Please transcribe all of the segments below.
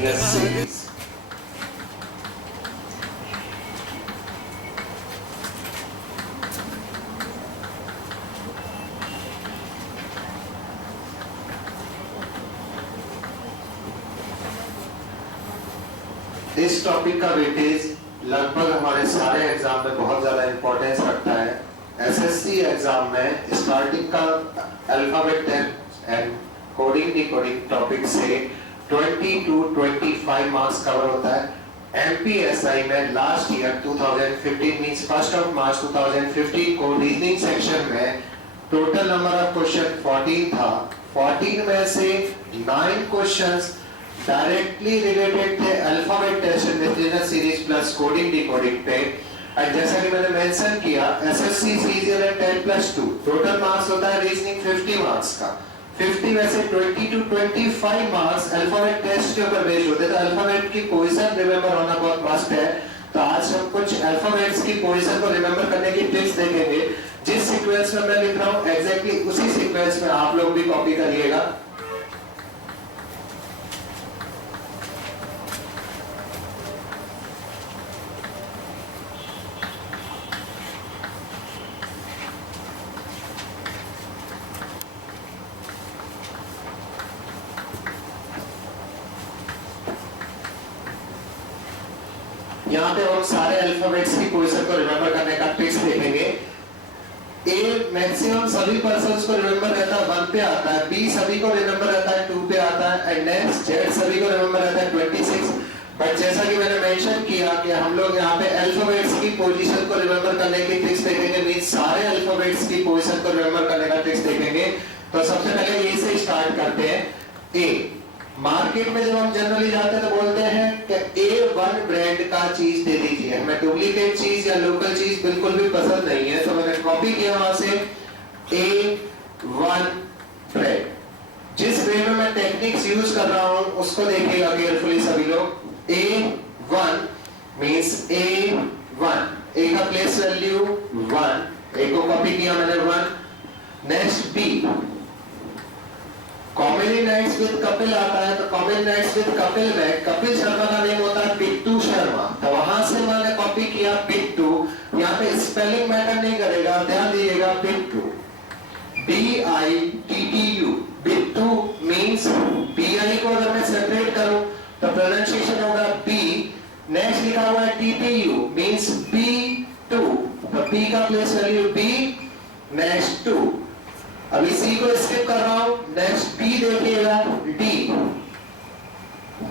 in a series. इस topic का weightage लगभग हमारे सारे एग्जाम में बहुत ज्यादा इंपॉर्टेंस रखता है। एसएससी एग्जाम में स्टार्टिंग का alphabet and coding decoding topic से 20 to 25 मार्क्स कवर होता है। एमपीएसआई में लास्ट ईयर 2015 मींस 1 मार्च 2015 को रीजनिंग सेक्शन में टोटल नंबर ऑफ क्वेश्चन 14 था। 14 में से 9 क्वेश्चंस डायरेक्टली रिलेटेड थे alphabet test individual series plus coding decoding पे। और जैसा कि मैंने मेंशन किया एसएससी सीजीएल 10+2 टोटल मार्क्स होता है रीजनिंग 50 मार्क्स का। 50 में से 20 to 25 मार्क्स अल्फाबेट टेस्ट के ऊपर बेस्ड होते हैं। तो अल्फाबेट की पोजीशन रिमेंबर होना बहुत मस्ट है। तो आज हम कुछ अल्फाबेट्स की पोजीशन को रिमेंबर करने की ट्रिक्स देखेंगे। जिस सीक्वेंस में मैं लिख रहा हूं एग्जैक्टली उसी सीक्वेंस में आप लोग भी कॉपी करिएगा। यहाँ पे हम सारे अल्फाबेट्स की पोजीशन को रिमेंबर करने का ट्रिक्स देखेंगे। ए मैक्सिमम सभी पर्सन्स को रिमेंबर रहता है 1 पे आता है, बी सभी को रिमेंबर रहता है 2 पे आता है, एंड नेक्स्ट जेड सभी को रिमेंबर रहता है 26। बट जैसा कि मैंने मेंशन किया कि हम लोग यहाँ पे अल्फाबेट्स की पोजीशन को रिमेंबर करने की ट्रिक्स देखेंगे। मींस सारे अल्फाबेट्स की पोजीशन को रिमेंबर करने का ट्रिक्स देखेंगे। तो सबसे पहले ए से स्टार्ट करते हैं। ए मार्केट में जब हम जनरली जाते हैं तो बोलते हैं कि A1 ब्रांड का चीज दे दीजिए। हमें डुप्लीकेट चीज या लोकल चीज बिल्कुल भी पसंद नहीं है। तो मैंने कॉपी किया वहां से A1 ब्रांड। जिस वे में मैं टेक्निक्स यूज कर रहा हूं उसको देखिएगा केयरफुली सभी लोग। A1 मींस A1, A का प्लेस वैल्यू 1, A को कॉपी किया मैंने 1। Next B comedy nights with Kapil आता है। तो कॉमेडी नाइट्स विद कपिल में कपिल शर्मा का नेम होता है बिट्टू शर्मा। तो वहां से मैंने कॉपी किया बिट्टू। यहाँ पे स्पेलिंग मैटर नहीं करेगा, ध्यान दीजिएगा। Bittu BITTU Bittu means BI को अगर मैं सेपरेट करूं तो प्रोनाउंसिएशन होगा B। नेक्स्ट लिखा हुआ है TTU मींस B2। तो B का प्लेस वैल्यू B, नेक्स्ट 2। अभी सी को स्किप कर रहा हूं। नेक्स्ट बी देखिएगा डी।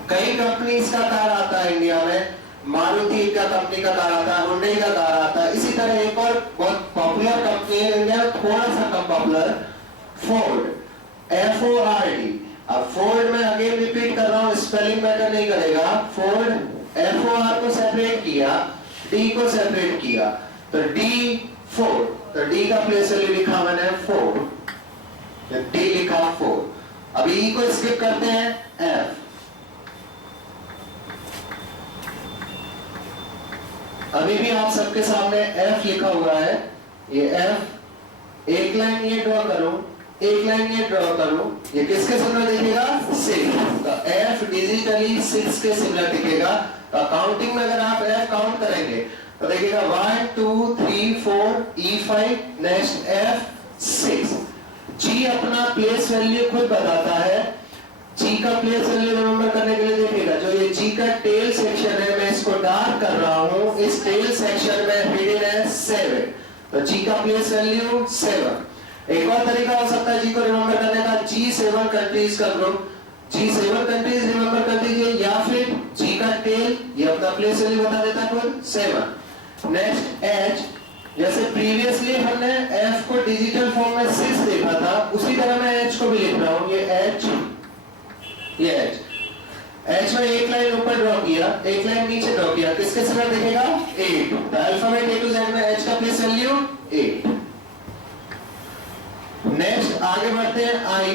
कई कंपनीज का कार आता है इंडिया में, मारुति का कंपनी का कार आता है, हुंडई का कार आता है। इसी तरह एक और बहुत पॉपुलर कंपनी है इंडिया में, थोड़ा सा कम पॉपुलर, फोर्ड FORD। अब फोर्ड में अगेन रिपीट कर रहा हूं, स्पेलिंग मैटर नहीं करेगा। फोर्ड FOR को सेपरेट किया, डी को सेपरेट किया तो डी फोर्ड। तो डी का प्लेस वैल्यू लिखा मैंने 4, डी लिखा 4। अभी ई को स्किप करते हैं एफ। अभी भी आप सबके सामने एफ लिखा हुआ है। ये एफ, एक लाइन ये ड्रॉ करूं, एक लाइन ये ड्रॉ करूं, ये किसके सिमिलर दिखेगा? 6। तो एफ डिजिटली 6 के सिमिलर दिखेगा। तो काउंटिंग में अगर आप एफ काउंट करेंगे तो देखिएगा 1 2 3 4 E5, नेक्स्ट एफ 6। जी अपना प्लेस वैल्यू खुद बताता है। जी का प्लेस वैल्यू रिमेंबर करने के लिए देखिएगा जो ये जी का टेल सेक्शन है, मैं इसको डार्क कर रहा हूं। इस टेल सेक्शन में हिडन है 7। तो जी का प्लेस वैल्यू 7। एक और तरीका हो सकता है जी को रिमेंबर करने का, G7 कंट्रीज का ग्रुप, G7 कंट्रीज रिमेंबर कर दीजिए। या फिर जी का टेल ये अपना प्लेस वैल्यू बता देता है खुद 7। नेक्स्ट एच, जैसे प्रीवियसली हमने एफ को डिजिटल फॉर्म में 6 देखा था, उसी तरह मैं एच को भी लिख रहा हूं। ये एच, ये एच में एक लाइन ऊपर ड्रॉ किया, एक लाइन नीचे ड्रॉ किया, किसके सिमिलर दिखेगा? 8। The alphabet A to Z में एच का प्लेस वैल्यू 8। नेक्स्ट आगे बढ़ते हैं आई।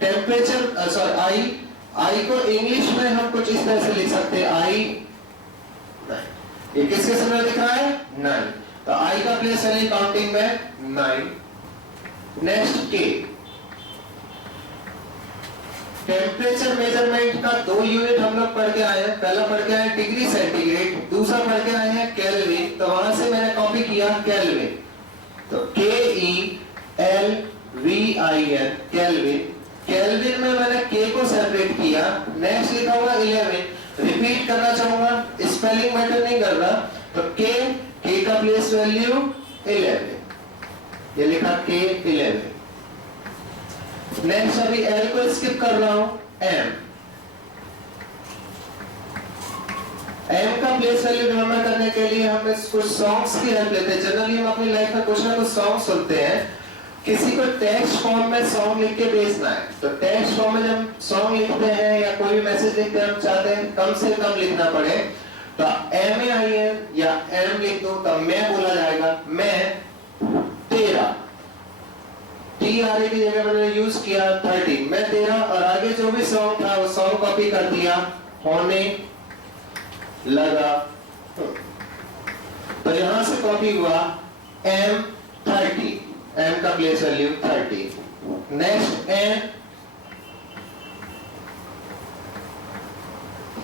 टेम्परेचर सॉरी आई को इंग्लिश में हम कुछ इस तरह से लिख सकते हैं आई, ये किसके सिमिलर दिख रहा है? 9। तो आई का प्लेस वैल्यू काउंटिंग में 9। नेक्स्ट के, टेम्परेचर मेजरमेंट का 2 यूनिट हम लोग पढ़ के आए हैं। पहला पढ़ के आए डिग्री सेंटीग्रेड, दूसरा पढ़ के आए हैं केल्विन। तो वहां से मैंने कॉपी किया केल्विन, तो KELVIN केल्विन। केल्विन में मैंने K को सेपरेट किया। नेक्स्ट लिखा हुआ 11, रिपीट करना चाहूंगा, स्पेलिंग मैटर नहीं कर रहा। तो K का प्लेस वैल्यू 11, ये लिखा K11। नेक्स्ट अभी L को स्किप कर रहा हूं, M का प्लेस वैल्यू रिमेंबर करने के लिए हम कुछ सॉन्ग्स की हेल्प लेते हैं। जनरली हम अपनी लाइफ में कुछ ना कुछ सॉन्ग सुनते हैं। किसी को टेक्स्ट फॉर्म में सॉन्ग लिख के भेजना है, तो टेक्स्ट फॉर्म में जब सॉन्ग लिखते हैं या कोई भी मैसेज लिखते हैं, हम चाहते हैं कम से कम लिखना पड़े। तो MAIN या M लिख दो तो मैं बोला जाएगा, मैं तेरा। TRA की जगह मैंने यूज किया 13, मैं तेरा। और आगे जो भी सॉन्ग था वो सॉन्ग कॉपी कर दिया, होने लगा। तो यहां से कॉपी हुआ M30, M का place value 30। Next N,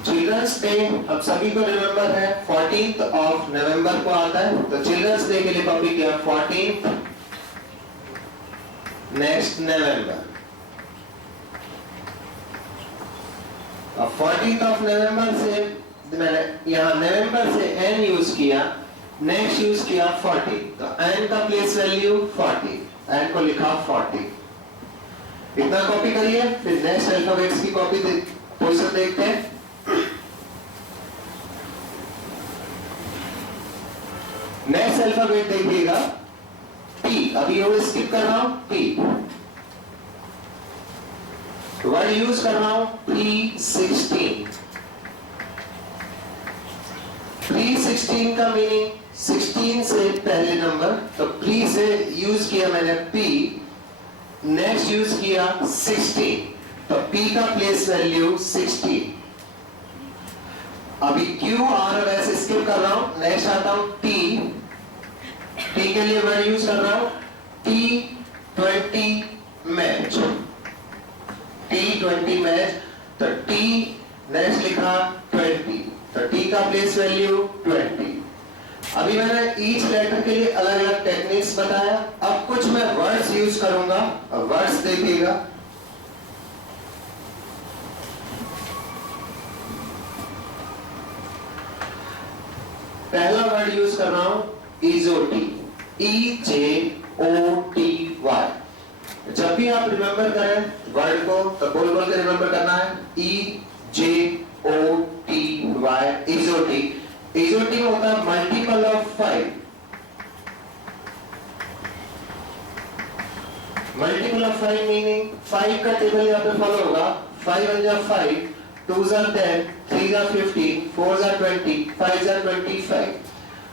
children's day अब सभी को रिमेंबर है, 14th ऑफ नवंबर को आता है। तो चिल्ड्रंस डे के लिए कॉपी किया 14th नेक्स्ट नवंबर। अब 14th ऑफ नवंबर से मैंने यहाँ नवंबर से N यूज किया, नेक्स्ट यूज किया 40। तो N का प्लेस वैल्यू 40, N को लिखा 40। इतना कॉपी करिए, फिर नेक्स्ट अल्फाबेट्स की कॉपी पोजीशन देखते हैं। नेक्स्ट अल्फाबेट देखिएगा P, अभी वो स्किप कर रहा हूं, P वर्ड यूज कर रहा हूं P16। P16 का मीनिंग 16 से पहले नंबर, तो प्री से यूज किया मैंने P, नेक्स्ट यूज किया 16, तो P का प्लेस वैल्यू 16। अभी Q R और S स्किप कर रहा हूं, नेक्स्ट आता हूं T के लिए वर्ड यूज कर रहा हूं T20 मैच, T20 मैच। तो T नेक्स्ट लिखा 20, तो T का प्लेस वैल्यू 20। अभी मैंने ईच लेटर के लिए अलग अलग टेक्निक्स बताया। अब कुछ मैं वर्ड्स यूज करूंगा, वर्ड्स देखिएगा। पहला वर्ड यूज कर रहा हूं इजोटी, EJOTY। जब भी आप रिमेंबर करें वर्ड को तो बोल बोल के रिमेंबर करना है, EJOTY, इजोटी। इजोटी होता है multiple of 5। Multiple of 5 meaning 5 का टेबल यहाँ पे फॉलो होगा। 5 1 जा 5, 2 जा 10, 3 जा 15, 4 जा 20, 5 जा 25।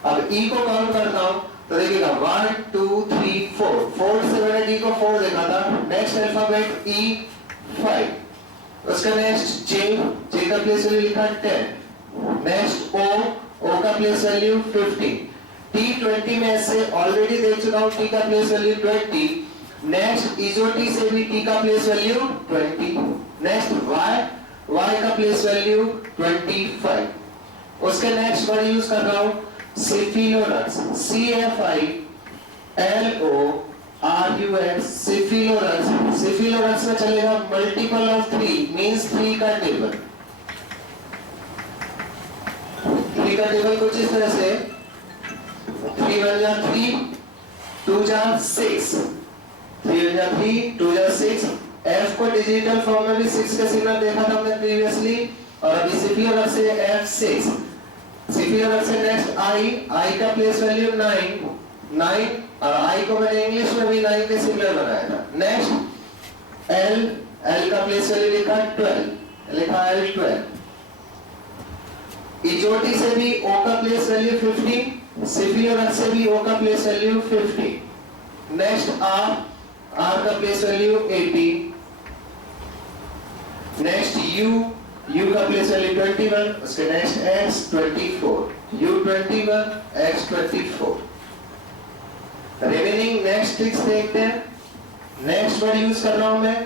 अब E को काउंट करता हूं तो देखिएगा 1 2 3 4, 4 से मैंने D को 4 देखा था। नेक्स्ट अल्फाबेट E5, उसका नेक्स्ट J का प्लेस वैल्यू लिखा 10। नेक्स्ट O का प्लेस वैल्यू 15। T20 में से ऑलरेडी देख चुका हूं, T का प्लेस वैल्यू 20। नेक्स्ट इजोटी से भी T का प्लेस वैल्यू 20। नेक्स्ट Y का प्लेस वैल्यू 25। उसके नेक्स्ट वर्ड यूज कर रहा हूं सिफिलोरक्स, CFILORUX, सिफिलोरक्स। सिफिलोरक्स में चलेगा मल्टीपल ऑफ 3 मींस 3 का टेबल। 3 का टेबल कुछ इस तरह से 3 1 जा 3, 2 जा 6, 3 1 जा 3, 2 जा 6। F को डिजिटल फॉर्म में भी 6 का सिग्नल देखा था हमने प्रीवियसली, और अभी सिफिलोरक्स से F6। सिफिलोरक्स से नेक्स्ट I का प्लेस वैल्यू 9, और I को मैंने इंग्लिश में भी 9 के सिमिलर बनाया था। नेक्स्ट L का प्लेस वैल्यू लिखा 12, लिखा L12। इजोटी से भी O का प्लेस वैल्यू 50, सिफिलोरक्स से भी O का प्लेस वैल्यू 50। नेक्स्ट R का प्लेस वैल्यू 80। नेक्स्ट U का प्लेस वैल्यू 21, उसके next X 24, U21, X 24। Remaining next tricks देखते हैं। नेक्स्ट वर्ड यूज कर रहा हूं मैं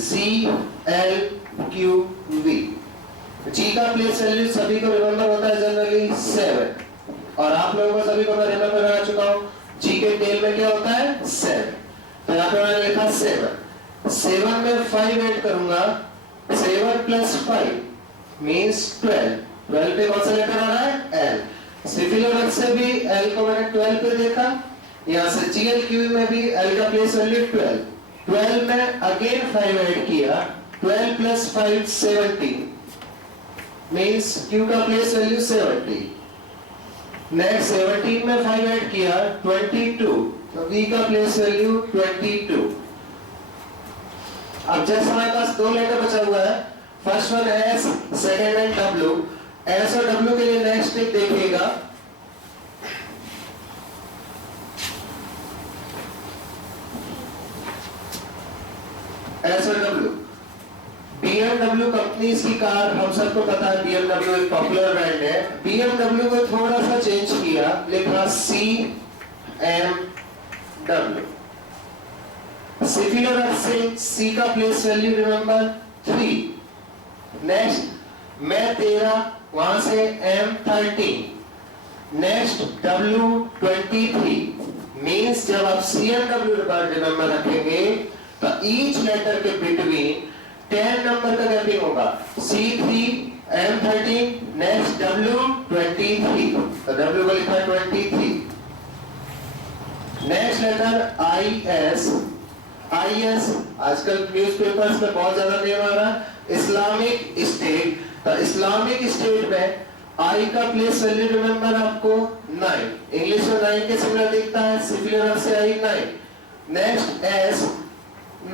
ZLP, क्यू वी। जी का प्लेस वैल्यू सभी को रिमेंबर होता है जनरली 7, और आप लोगों को सभी को मैं रिमेंबर करा चुका हूँ जी के टेल में क्या होता है 7। तो यहाँ पे मैंने लिखा 7 में 5 ऐड करूंगा, 7 प्लस 5 मीन्स 12 पे कौन सा लेटर आ रहा है एल। सिफिलोरक्स से भी एल को मैंने 12 पे देखा, यहाँ से GLQ में भी एल का प्लेस वैल्यू 12 में अगेन 5 ऐड किया, 12 प्लस 5 17 मीन्स Q का प्लेस वैल्यू 70। नेक्स्ट 17 में 5 ऐड किया 22, तो V का प्लेस वैल्यू 22। अब जैसे हमारे पास दो लेटर बचा हुआ है, first one S, second one W। S और W के लिए नेक्स्ट स्टेप देखिएगा, S और W। BMW कंपनी की कार हम सबको पता है, BMW एक पॉपुलर ब्रांड है। BMW को थोड़ा सा चेंज किया, लिखा CMW। सिफिलोरक्स से C का प्लेस वैल्यू रिमेंबर 3। नेक्स्ट मैं 13, वहां से M13, नेक्स्ट W23 मीन्स जब आप CMW रिमेंबर रखेंगे तो ईच लेटर के बिटवीन 10 नंबर का गैपिंग होगा। C3 M13 नेक्स्ट W23, तो W को लिखा 23। नेक्स्ट लेटर IS आजकल न्यूज़पेपर्स में बहुत ज्यादा नेम आ रहा है, इस्लामिक स्टेट। तो इस्लामिक स्टेट में I का प्लेस वैल्यू रिमेंबर आपको 9, इंग्लिश में 9 के सिमिलर दिखता है, सिफिलोरक्स से I 9। Next S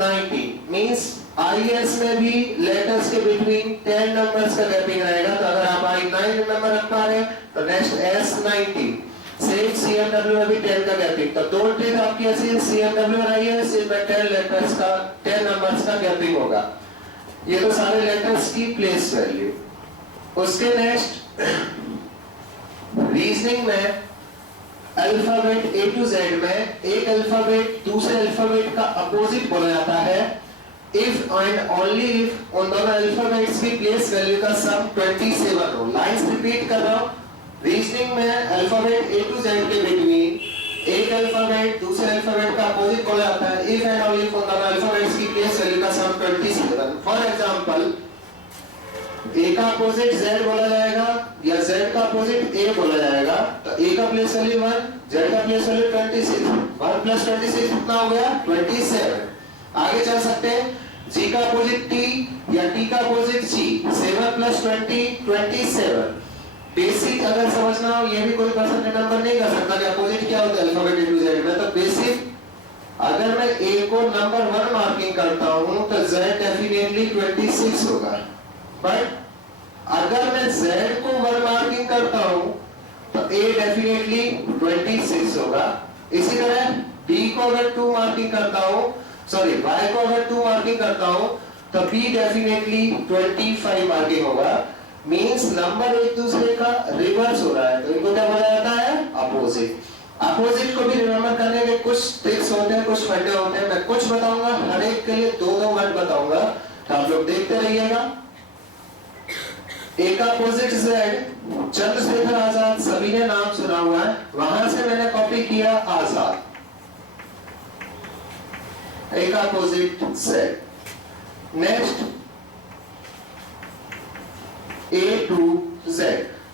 90 means IS में भी लेटर्स के बिटवीन 10 नंबर्स का गैपिंग रहेगा। तो अगर आप I9 रिमेंबर रख पा रहे हैं तो नेक्स्ट S90। सेम CMW में भी 10 का गैपिंग। तो दो ट्रिक आपकी ऐसी है, CMW और IS में 10 लेटर्स का 10 नंबर्स का गैपिंग होगा। ये तो सारे लेटर्स की प्लेस वैल्यू। उसके नेक्स्ट रीजनिंग में अल्फाबेट A to Z में एक अल्फाबेट दूसरे अल्फाबेट का अपोजिट बोला जाता है इफ एंड ओनली इफ उन दोनों अल्फाबेट्स की प्लेस वैल्यू का सम 27 हो। लाइंस रिपीट कर रहा हूं, रीजनिंग में अल्फाबेट A to Z के बिटवीन एक अल्फाबेट दूसरे अल्फाबेट का अपोजिट बोला जाता है इफ एंड ओनली इफ उन दोनों अल्फाबेट्स की प्लेस वैल्यू का सम 27। फॉर एग्जांपल A का अपोजिट Z बोला जाएगा या Z का अपोजिट A बोला जाएगा। तो A का प्लेस वैल्यू 1, Z का प्लेस वैल्यू 26, 1 प्लस 26 कितना हो गया 27। आगे चल सकते हैं, G का अपोजिट T या T का अपोजिट G, 7 प्लस 20 27। बेसिक अगर समझना हो, ये भी कोई पर्सन नंबर नहीं कर सकता कि अपोजिट क्या होता है अल्फाबेट A to Z में। तो बेसिक अगर मैं A को नंबर 1 मार्किंग करता हूं तो Z डेफिनेटली 26 होगा, बट अगर मैं Z को 1 मार्किंग करता हूं तो A डेफिनेटली 26 होगा। इसी तरह B को अगर 2 मार्किंग करता हूं, सॉरी Y को अगर 2 मार्किंग करता हूं तो B डेफिनेटली 25 मार्किंग होगा। मींस नंबर एक दूसरे का रिवर्स हो रहा है, तो इनको क्या बोला जाता है अपोजिट। अपोजिट को भी रिमेंबर करने के कुछ ट्रिक्स होते हैं, कुछ फंडे होते हैं, मैं कुछ बताऊंगा, हर एक के लिए 2-2 वर्ड बताऊंगा, तो आप लोग देखते रहिएगा। A का अपोजिट Z, चंद्रशेखर आजाद सभी ने नाम सुना हुआ है, वहां से मैंने कॉपी किया आजाद। A का opposite Z। Next A to Z,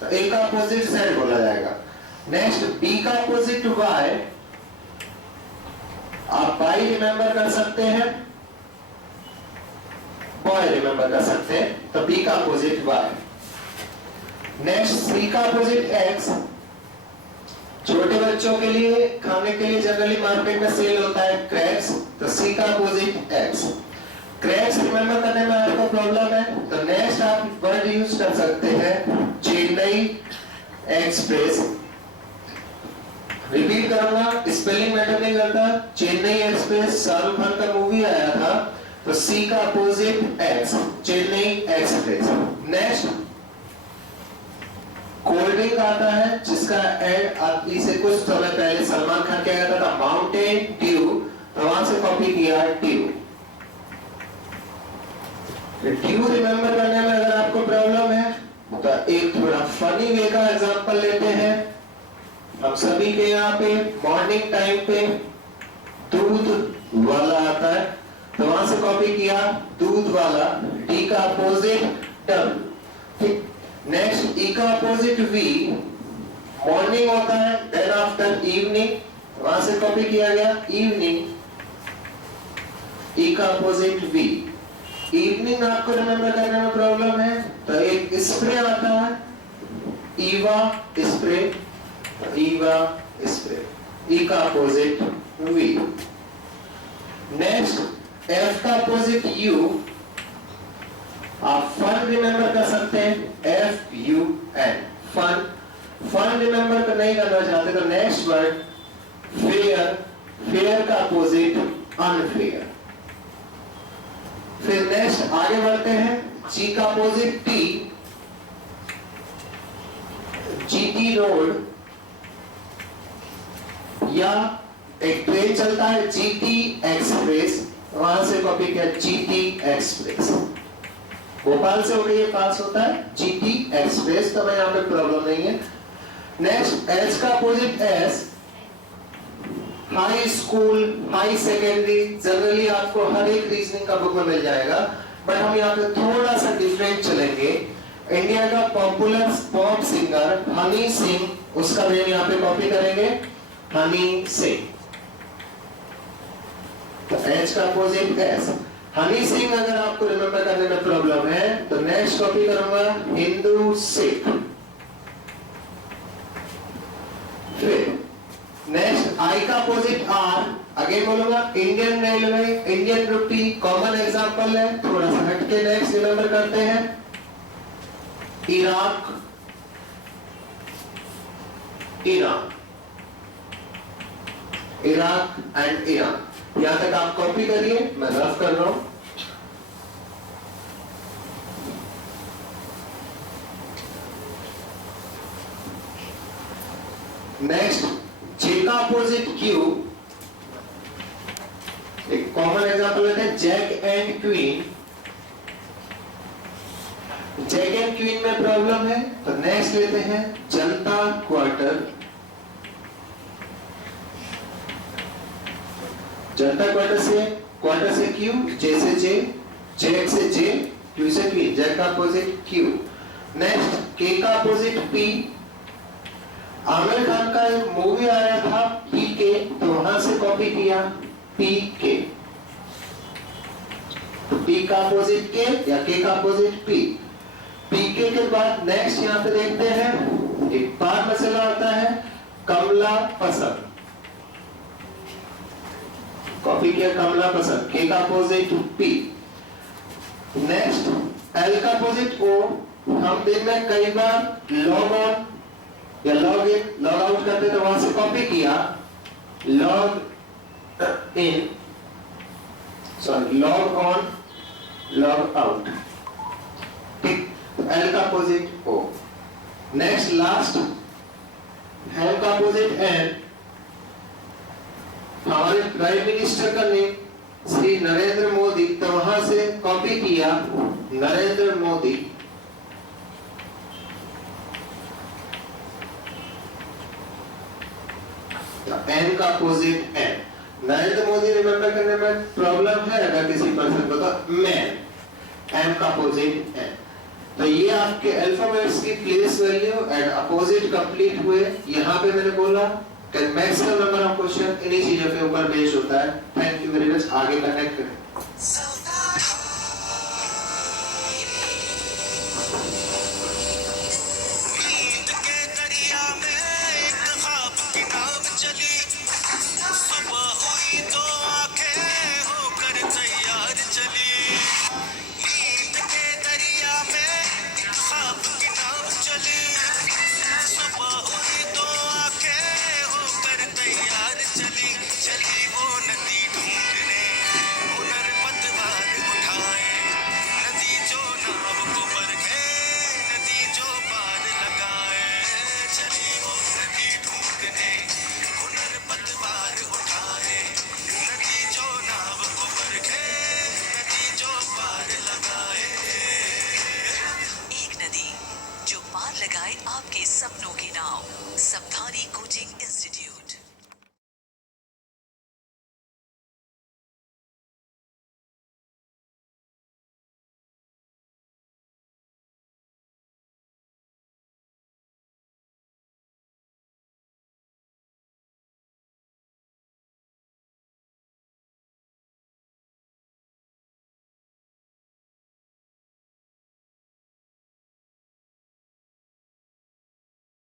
तो A का अपोजिट Z बोला जाएगा। नेक्स्ट B का अपोजिट Y, आप बाई रिमेंबर कर सकते हैं, बॉय रिमेंबर कर सकते हैं, तो B का अपोजिट Y। नेक्स्ट C का अपोजिट X, छोटे बच्चों के लिए खाने के लिए जनरली मार्केट में सेल होता है क्रैक्स, तो C का अपोजिट X। क्रैक्स रिमेंबर करने में आपको प्रॉब्लम है तो नेक्स्ट आप वर्ड यूज कर सकते हैं चेन्नई एक्सप्रेस। रिपीट करूंगा, स्पेलिंग मैटर नहीं करता। चेन्नई एक्सप्रेस शाहरुख खान का मूवी आया था, तो C का opposite X, Chennai express. Next cold drink आता है जिसका एड आपकी से कुछ समय पहले सलमान खान क्या कहता था माउंटेन ड्यू, तो वहां से कॉपी किया ड्यू। ड्यू रिमेंबर करने में अगर आपको प्रॉब्लम है तो एक थोड़ा फनी वे का एग्जांपल लेते हैं। हम सभी के यहाँ पे मॉर्निंग टाइम पे दूध वाला आता है, तो वहां से कॉपी किया दूध वाला, डी का अपोजिट डब। ठीक, नेक्स्ट ई का अपोजिट वी, मॉर्निंग होता है, देन आफ्टर इवनिंग, वहां से कॉपी किया गया इवनिंग, ई का अपोजिट वी। इवनिंग आपको रिमेंबर करने में प्रॉब्लम है तो एक स्प्रे आता है, Eva spray, Eva spray, E का अपोजिट वी। नेक्स्ट एफ का अपोजिट यू, आप फन रिमेंबर कर सकते हैं, F U N, fun. Fun remember नहीं करना चाहते तो नेक्स्ट वर्ड फेयर, फेयर का अपोजिट अनफेयर। फिर नेक्स्ट आगे बढ़ते हैं, जी का अपोजिट टी, जीटी रोड, या एक ट्रेन चलता है जीटी एक्सप्रेस, वहां से कॉपी किया जीटी एक्सप्रेस। भोपाल से होकर ये पास होता है जीटी एक्सप्रेस, तो मैं यहाँ पे प्रॉब्लम नहीं है। नेक्स्ट एच का opposite S, high school, high secondary, generally आपको हर एक रीजनिंग का बुक में मिल जाएगा, बट हम यहाँ पे थोड़ा सा डिफरेंट चलेंगे। इंडिया का popular pop singer Honey Singh, उसका नेम यहाँ पे कॉपी करेंगे, हनी सिंह। तो एच का अपोजिट एस, हनी सिंह अगर आपको रिमेंबर करने में प्रॉब्लम है तो नेक्स्ट कॉपी करूंगा हिंदू सिख। फिर नेक्स्ट आई का अपोजिट आर, अगेन बोलूंगा Indian railway, Indian rupee, common example है, थोड़ा सा हटके नेक्स्ट रिमेंबर करते हैं, Iraq, Iran, Iraq and Iran. यहां तक आप कॉपी करिए, मैं रफ कर रहा हूं। नेक्स्ट जे का अपोजिट क्यू, एक कॉमन एग्जांपल लेते हैं jack and queen. Jack and queen में प्रॉब्लम है तो नेक्स्ट लेते हैं जनता क्वार्टर। जनता क्वार्टर से क्यू, जे से जे, जैक से जे, क्यू से क्वीन, जैक का अपोजिट क्यू। नेक्स्ट के का अपोजिट पी, आमिर खान का एक मूवी आया था पीके, तो वहां से कॉपी किया पीके। तो पी का अपोजिट के या के का अपोजिट पी। पीके के बाद नेक्स्ट यहां पे देखते हैं एक पार मसला होता है कमला पसंद, कॉपी किया कमला पसंद, के का अपोजिट पी। नेक्स्ट एल का अपोजिट ओ, हम दिन में कई बार लॉग ऑन या लॉग इन, लॉग आउट करते तो वहां से कॉपी किया log in, sorry log on, log out. ठीक, एल का opposite O. Next last L का अपोजिट एन, हमारे प्राइम मिनिस्टर का नेम श्री नरेंद्र मोदी, तो वहां से कॉपी किया नरेंद्र मोदी। एन का opposite N, Narendra Modi remember करने में प्रॉब्लम है अगर किसी पर्सन को तो मैन, एम का अपोजिट एन। तो ये आपके अल्फाबेट्स की place value and opposite complete हुए। यहाँ पे मैंने बोला कि मैक्सिमम नंबर ऑफ क्वेश्चन इन्हीं चीजों के ऊपर बेस्ड होता है। थैंक यू वेरी मच, आगे कनेक्ट करें। चली वो नदी ढूंढने, हुनर पतवा बढ़ाए आपके सपनों की नाव। सबधारी कोचिंग इंस्टीट्यूट।